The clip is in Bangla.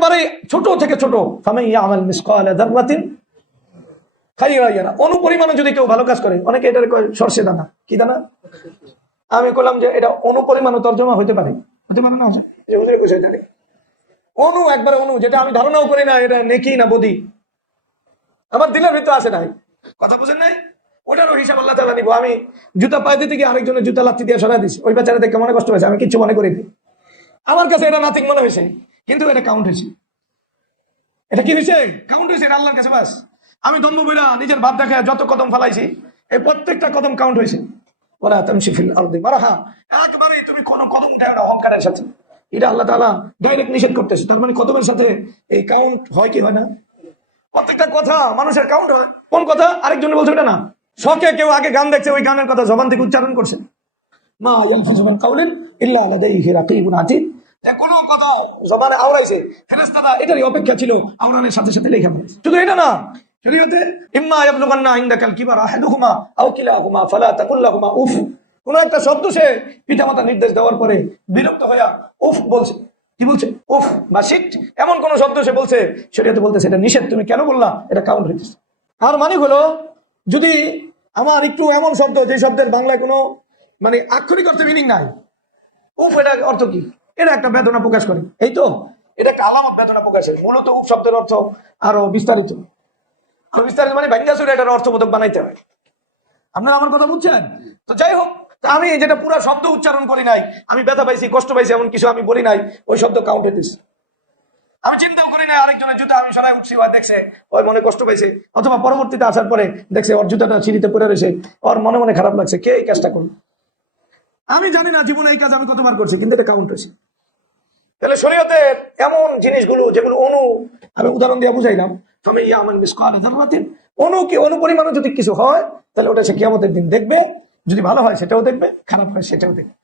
একবারে ছোট থেকে ছোট, ফামান ইয়ামাল মিসকালা যাররাতিন খাইরান ইয়ারা, অনুপরিমাণে যদি কেউ ভালো কাজ করে, অনেকে এটার কয় সরষে দানা, কি দানা? আমি বললাম যে এটা অনুপরিমাণে তর্জমা হতে পারে না, যে হুজুরে বুঝাই জানে অনু, একবারে অনু, যেটা আমি ধারণাও করি না এটা নেকি না বদি, আমার দিলের ভিতরে আসে নাই, কথা বুঝেন নাই? ওটারও হিসাব আল্লাহ তাআলা নিব। আমি জুতা পায়ে দিতে গিয়ে আরেকজনের জুতা লাথি দিয়ে সরাই দিছি, ওই বেচারা দেখে মনে কষ্ট হয়েছে, আমি কিচ্ছু মনে করিনি, আমার কাছে এটা নাথিং মনে হয়েছে, কিন্তু এটা কাউন্ট হয়েছে। এটা কি হয়েছে? কাউন্ট হয়েছে, এটা আল্লাহর কাছে। বাস আমি দ্বন্দ্ব বইরা নিজের ভাব দেখা যত কদম ফালাইছি, এই প্রত্যেকটা কদম কাউন্ট হয়েছে। ওরা তামশি ফিল আরদি মারহা, একবারে তুমি কোন কদম উঠায় না অহংকারের সাথে, এটা আল্লাহ তাআলা ডাইরেক্ট নিষেধ করতেছে। তার মানে কদমের সাথে এই কাউন্ট হয় কি হয় না? প্রত্যেকটা কথা মানুষের কাউন্ট হয়। কোন কথা আরেকজন বলছে ওটা না, শখে কেউ আগে গান দেখছে, ওই গানের কথা জবান থেকে উচ্চারণ করছে, মা ইয়ালফিযু মিন কাউলিন ইল্লা লাদাইহি রাকীবুন আতীদ, কোনো কথা জবানে আওড়াইছে, ফেরেশতারা এটারই অপেক্ষা ছিল আওড়ানোর সাথে সাথে লেখা পড়েছে। শুধু এটা না, শরীয়তে ইম্মা ইয়াবলুগান্না ইনদাকাল কিবারা আহাদুহুমা আও কিলাহুমা ফালা তাকুল লাহুমা উফ, কোন একটা শব্দ সে পিতামাতা নির্দেশ দেওয়ার পরে বিরক্ত হইয়া উফ বলছে, কি বলছে? উফ বা শিট, এমন কোন শব্দ সে বলছে, শরীয়তে বলতেছে এটা নিষেধ, তুমি কেন বললা? এটা কাউন্ট হইতেছে। আর মানে হলো, যদি আমার একটু এমন শব্দ যে শব্দের বাংলায় কোনো মানে আক্ষরিক অর্থে মিনিং নাই, উফ এটা অর্থ কি? এটা একটা বেদনা প্রকাশ করে, এই তো, এটা একটা আলামত বেদনা প্রকাশের। মূলত উফ শব্দের অর্থ আরো বিস্তারিত, মানে ভাঙ্গাসুরে এটার অর্থবোধক বানাইতে হয়। আপনারা আমার কথা বুঝছেন? তো যাই হোক, আমি যেটা পুরো শব্দ উচ্চারণ করি নাই, আমি ব্যথা পাইছি, কষ্ট পাইছি, এমন কিছু আমি বলি নাই, ওই শব্দ কাউন্ট হইতেছে। আমি চিন্তাও করি নাই আরেকজনের জুতা আমি সরাই উঠছি, ওই দেখছে, ওই মনে কষ্ট পাইছে, অথবা পরবর্তীতে আসার পরে দেখছে ওর জুতাটা সিঁড়িতে পড়ে রয়েছে, ওর মনে মনে খারাপ লাগছে, কে এই কাজটা করল? আমি জানি না জীবনে এই কাজ আমি কতবার করছি, কিন্তু এটা কাউন্ট হয়েছে। তাহলে শরীয়তের এমন জিনিসগুলো যেগুলো অনু, আমি উদাহরণ দিয়ে বুঝাইলাম, ফামান ইয়ামাল মিসকালা যাররাতিন, অনু কি অনুপরিমাণে যদি কিছু হয়, তাহলে ওটা সে কিয়ামতের দিন দেখবে, যদি ভালো হয় সেটাও দেখবে, খারাপ হয় সেটাও দেখবে।